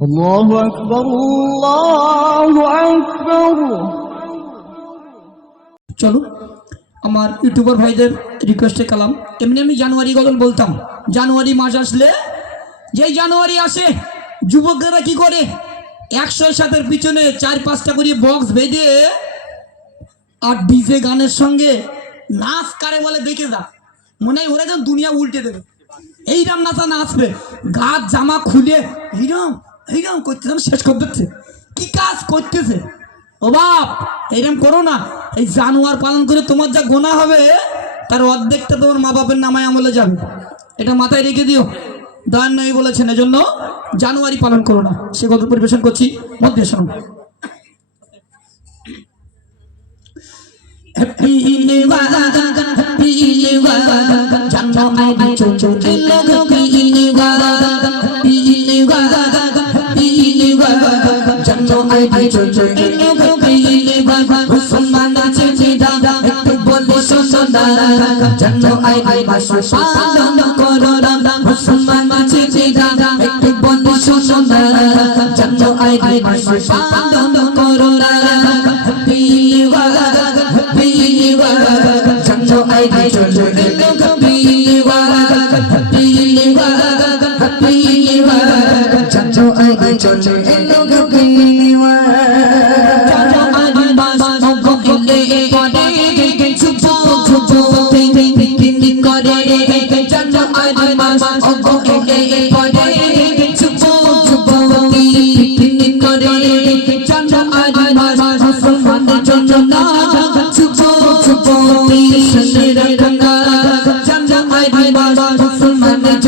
الله أكبر الله أكبر চলো আমার ইউটিউবার ভাইদের রিকোয়েস্টে কালাম এমনি আমি জানুয়ারি গজল বলতাম জানুয়ারি মাস আসলে যেই জানুয়ারি আসে যুবকরা কি করে একশো সাতের পিছনে চার পাঁচটা করে বক্স বেঁধে আর ডিজে গানের সঙ্গে নাচ কারে বলে দেখে যা মনে হয় ওরা যেন দুনিয়া উল্টে দেবে এইরাম নাচা নাচবে গাছ জামা খুলে এইরম এইরম করতেছে আমি শেষ করে দিচ্ছে কি কাজ করতেছে ও বাপ এইরকম করো না এই জানোয়ার পালন করে তোমার যা গোনা হবে তার অর্ধেকটা তোমার মা বাপের নামায় আমলে যাবে এটা মাথায় রেখে দিও দয়ান নয় বলেছেন এজন্য জানুয়ারি পালন করো না সে গল্প পরিবেশন করছি মধ্যে শোনো Happy Iwa, Happy Iwa, Janmo Aibi না, Janmo Aibi Basu, পালন করো মুসলমান চিঠিটা একটু বলে শোনো না, Janmo Aibi Basu, পালন করো না, Happy Iwa, Happy Iwa, Janmo Aibi Chocho, Ilogo Iwa, Happy Iwa, Happy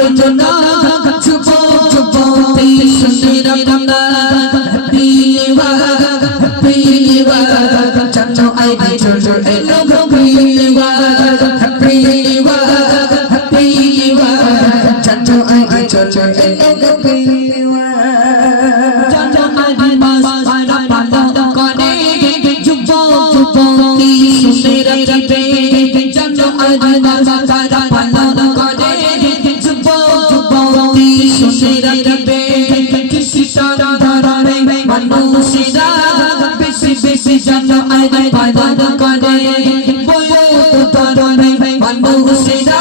যোজনা চুপো চুপো সুন্দর গঙ্গা পিলিবা পিলিবা চন্দ্র আই আই চোর এলো পিলিবা পিলিবা পিলিবা চন্দ্র আই আই চোর এলো বেশি বেশি জন্য আইডি পালন করে। মানুষেরা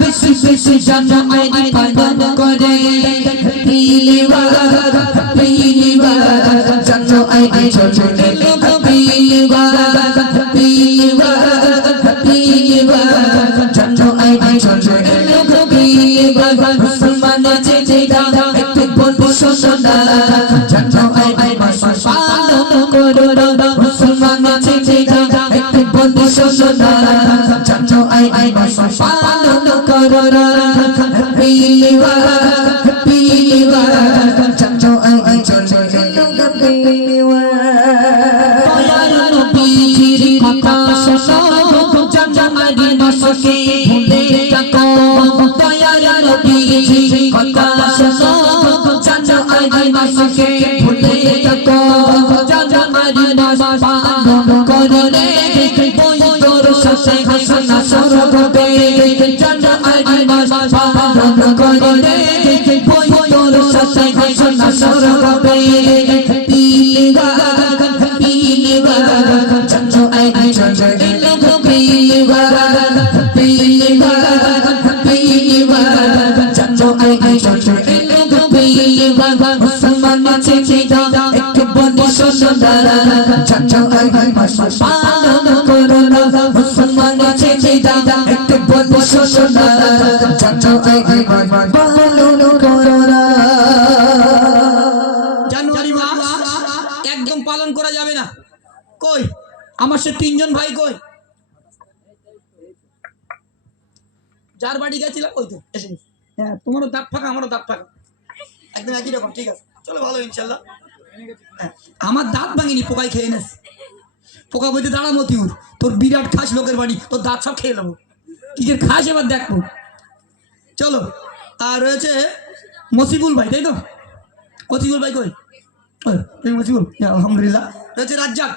বেশি বেশি জন্য আইডি পালন করে। পিলিবা পিলিবা জন্য আইডি ছোট না মুসলমান যেটা একটু বলব শোনো না জন্য আইডি পালন করো পিলিবা পিলিবা জন্য আইডি ছোট লোক পিলিবা দয়ার নবীর কথা শোনো জামারি মাসকে ভুলে থাকো দয়ার নবীর কথা শোনো জামারি মাসকে ভুলে থাকো জামারি মাস পালন করলে বই তোর সাথে হাসনা সরগবে জামারি মাস পালন করলে বই তোর সাথে হাসনা সরগবে পিলিবা একদম পালন করা যাবে না। কই? আমার সে তিনজন ভাই কই? যার বাড়ি গেছিলাম, ওই তো, এসে। হ্যাঁ তোমারও দাঁত ফাঁকা, আমারও দাঁত ফাঁকা। একদম একই রকম, ঠিক আছে। চলো, ভালো, ইনশাল্লাহ। আমার দাঁত ভাঙিনি, পোকায় খেয়ে নেস পোকা বলতে দাঁড়া মতিউর, তোর বিরাট খাস লোকের বাড়ি, তোর দাঁত সব খেয়ে নেব। কি খাস এবার দেখব। চলো, আর রয়েছে মসিবুল ভাই, তাই তো? মসিবুল ভাই কই? তুমি মসিবুল আলহামদুলিল্লাহ। রয়েছে রাজ্জাক,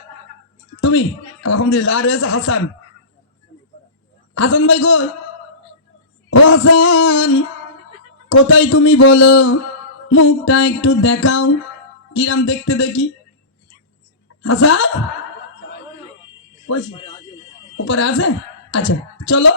তুমি? আলহামদুলিল্লাহ, আর রয়েছে হাসান। হাসান ভাই কই? ও হাসান, কোথায় তুমি বলো? মুখটা একটু দেখাও। কিরাম দেখতে দেখি হাসান ওই যে, উপরে আছে আচ্ছা চলো